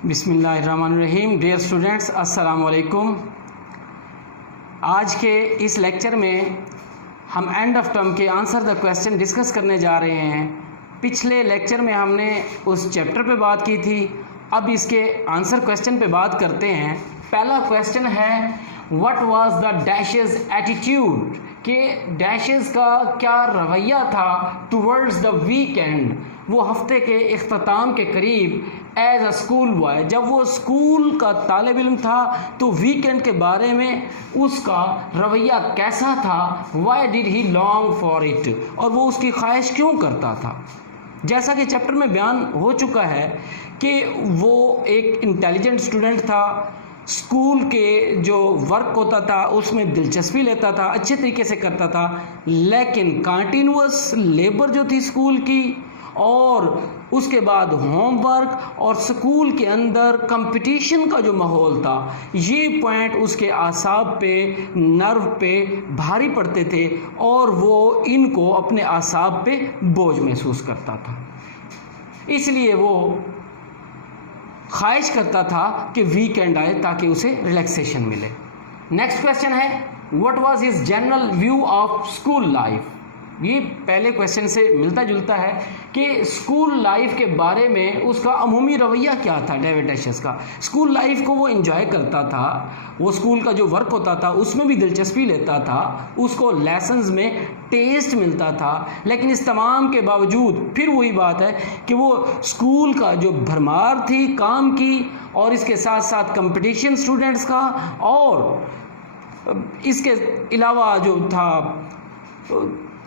बिस्मिल्लाहिर्रहमानिर्रहीम। Dear students, अस्सलाम वालेकुम। आज के इस लेक्चर में हम एंड ऑफ टर्म के आंसर द क्वेश्चन डिस्कस करने जा रहे हैं। पिछले लेक्चर में हमने उस चैप्टर पे बात की थी, अब इसके आंसर क्वेश्चन पे बात करते हैं। पहला क्वेश्चन है what was the dashes attitude, के डैशेस का क्या रवैया था टुवर्ड्स द वीकेंड, वो हफ्ते के इख्तिताम के करीब एज अ स्कूल बॉय, जब वो स्कूल का तालिब इल्म था तो वीकेंड के बारे में उसका रवैया कैसा था। Why did he long for it, और वो उसकी ख्वाहिश क्यों करता था। जैसा कि चैप्टर में बयान हो चुका है कि वो एक इंटेलिजेंट स्टूडेंट था, स्कूल के जो वर्क होता था उसमें दिलचस्पी लेता था, अच्छे तरीके से करता था, लेकिन कंटिन्यूअस लेबर जो थी स्कूल की और उसके बाद होमवर्क और स्कूल के अंदर कंपटीशन का जो माहौल था, ये पॉइंट उसके आसाब पे, नर्व पे भारी पड़ते थे और वो इनको अपने आसाब पे बोझ महसूस करता था। इसलिए वो ख्वाहिश करता था कि वीकेंड आए ताकि उसे रिलैक्सेशन मिले। नेक्स्ट क्वेश्चन है what was his general view of school life. ये पहले क्वेश्चन से मिलता जुलता है कि स्कूल लाइफ के बारे में उसका अमूमी रवैया क्या था। डेविड डैशेस का स्कूल लाइफ को वो एंजॉय करता था, वो स्कूल का जो वर्क होता था उसमें भी दिलचस्पी लेता था, उसको लेसन्स में टेस्ट मिलता था, लेकिन इस तमाम के बावजूद फिर वही बात है कि वो स्कूल का जो भरमार थी काम की और इसके साथ साथ कंपटीशन स्टूडेंट्स का और इसके अलावा जो था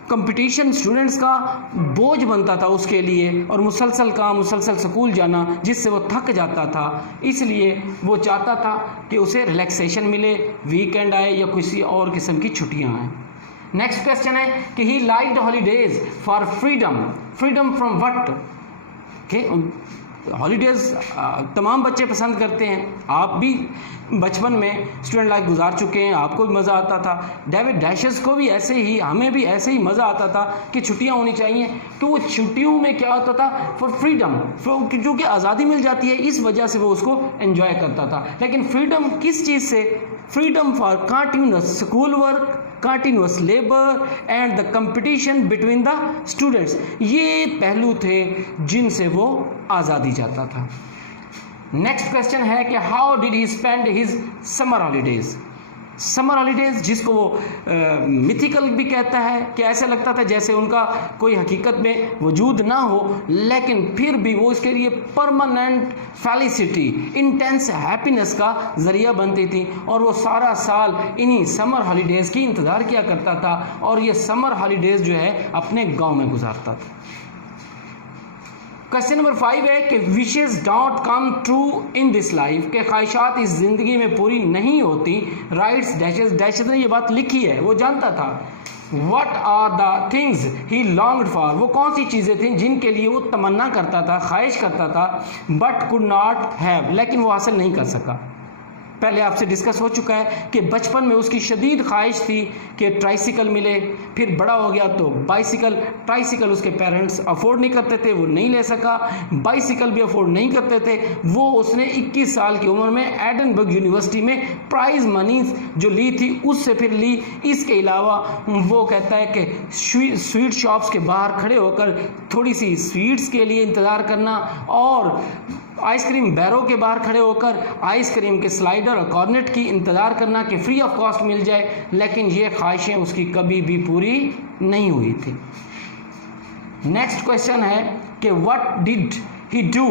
कंपटीशन स्टूडेंट्स का बोझ बनता था उसके लिए, और मुसलसल काम, मुसलसल स्कूल जाना जिससे वो थक जाता था। इसलिए वो चाहता था कि उसे रिलैक्सेशन मिले, वीकेंड आए या किसी और किस्म की छुट्टियां आए। नेक्स्ट क्वेश्चन है कि he liked holidays for freedom, freedom from what. Holidays तमाम बच्चे पसंद करते हैं, आप भी बचपन में स्टूडेंट लाइफ गुजार चुके हैं, आपको भी मज़ा आता था। डेविड डैशेस को भी ऐसे ही, हमें भी ऐसे ही मज़ा आता था कि छुट्टियां होनी चाहिए, कि वो छुट्टियों में क्या होता था, फॉर फ्रीडम, जो कि आज़ादी मिल जाती है, इस वजह से वो उसको एंजॉय करता था। लेकिन फ्रीडम किस चीज़ से? Freedom for continuous school work, continuous labour and the competition between the students, ये पहलू थे जिनसे वो आज़ादी चाहता था। नेक्स्ट क्वेश्चन है कि how did he spend his summer holidays. Summer holidays जिसको वो मिथिकल भी कहता है, कि ऐसा लगता था जैसे उनका कोई हकीकत में वजूद ना हो, लेकिन फिर भी वो इसके लिए परमानेंट फेलिसिटी, इंटेंस हैप्पीनेस का ज़रिया बनती थी, और वो सारा साल इन्हीं समर हॉलीडेज़ की इंतज़ार किया करता था, और ये समर हॉलीडेज़ जो है अपने गांव में गुजारता था। क्वेश्चन नंबर 5 है कि wishes don't come true in this life, के ख्वाहिशात इस ज़िंदगी में पूरी नहीं होती। राइट्स डैशेस, डैशेस ने ये बात लिखी है, वो जानता था। What are the things he longed for, वो कौन सी चीज़ें थीं जिनके लिए वो तमन्ना करता था, ख्वाहिश करता था, but could not have, लेकिन वो हासिल नहीं कर सका। पहले आपसे डिस्कस हो चुका है कि बचपन में उसकी शदीद ख्वाहिश थी कि ट्राइसिकल मिले, फिर बड़ा हो गया तो बाइसिकल। ट्राइसिकल उसके पेरेंट्स अफोर्ड नहीं करते थे, वो नहीं ले सका, बाइसिकल भी अफोर्ड नहीं करते थे। वो उसने 21 साल की उम्र में एडनबर्ग यूनिवर्सिटी में प्राइज़ मनी जो ली थी उससे फिर ली। इसके अलावा वो कहता है कि स्वीट शॉप्स के बाहर खड़े होकर थोड़ी सी स्वीट्स के लिए इंतज़ार करना, और आइसक्रीम बैरों के बाहर खड़े होकर आइसक्रीम के स्लाइडर और कॉर्नेट की इंतज़ार करना कि फ्री ऑफ कॉस्ट मिल जाए, लेकिन ये ख्वाहिशें उसकी कभी भी पूरी नहीं हुई थी। नेक्स्ट क्वेश्चन है कि what did he do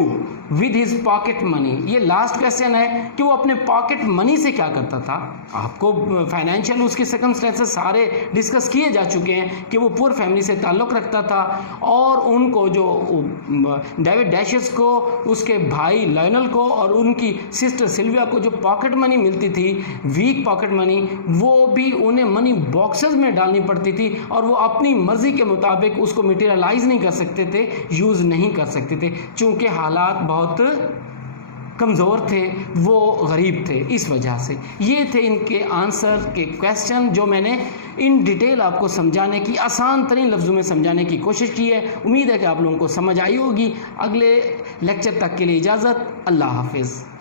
with his pocket money. ये लास्ट क्वेश्चन है कि वो अपने पॉकेट मनी से क्या करता था। आपको फाइनेंशियल उसके सर्कमस्टेंसेस सारे डिस्कस किए जा चुके हैं कि वो पुअर फैमिली से ताल्लुक़ रखता था, और उनको जो डेविड डैशेस को, उसके भाई लायनल को और उनकी सिस्टर सिल्विया को जो पॉकेट मनी मिलती थी, वीक पॉकेट मनी, वो भी उन्हें मनी बॉक्सेस में डालनी पड़ती थी, और वो अपनी मर्ज़ी के मुताबिक उसको मटेरियलाइज नहीं कर सकते थे, यूज़ नहीं कर सकते थे, चूँकि हालात बहुत कमज़ोर थे, वो गरीब थे, इस वजह से। ये थे इनके आंसर के क्वेश्चन जो मैंने इन डिटेल आपको समझाने की, आसान तरीन लफ्ज़ों में समझाने की कोशिश की है। उम्मीद है कि आप लोगों को समझ आई होगी। अगले लेक्चर तक के लिए इजाज़त। अल्लाह हाफिज़।